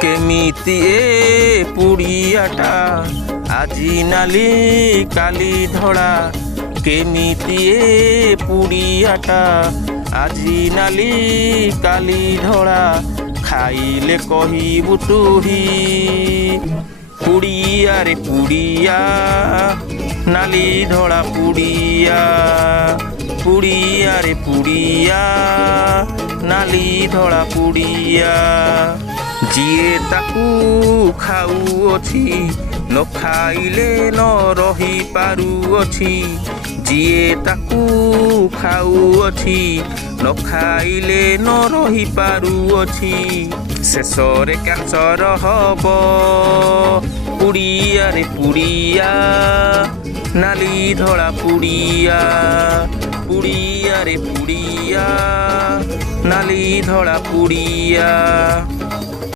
केमिति ए पुड़ियाटा आजी नाली काली धड़ा केमिति ए पुड़ियाटा आजी नाली काली धड़ा खाइले कहिबु तुही पुड़िया रे पुड़िया नाली धड़ा पुड़िया पुड़िया रे पुड़िया नाली धड़ा पुड़िया जिए ताकू खाऊअछि न खाइले न रही पारुअछि जिए ताकू खाऊअछि न खाइले न रही पारुअछि शेषरे कैंसर हब पुड़िया रे पुड़िया नाली धड़ा पुड़िया पुड़िया रे पुड़िया नाली धड़ा पुड़िया।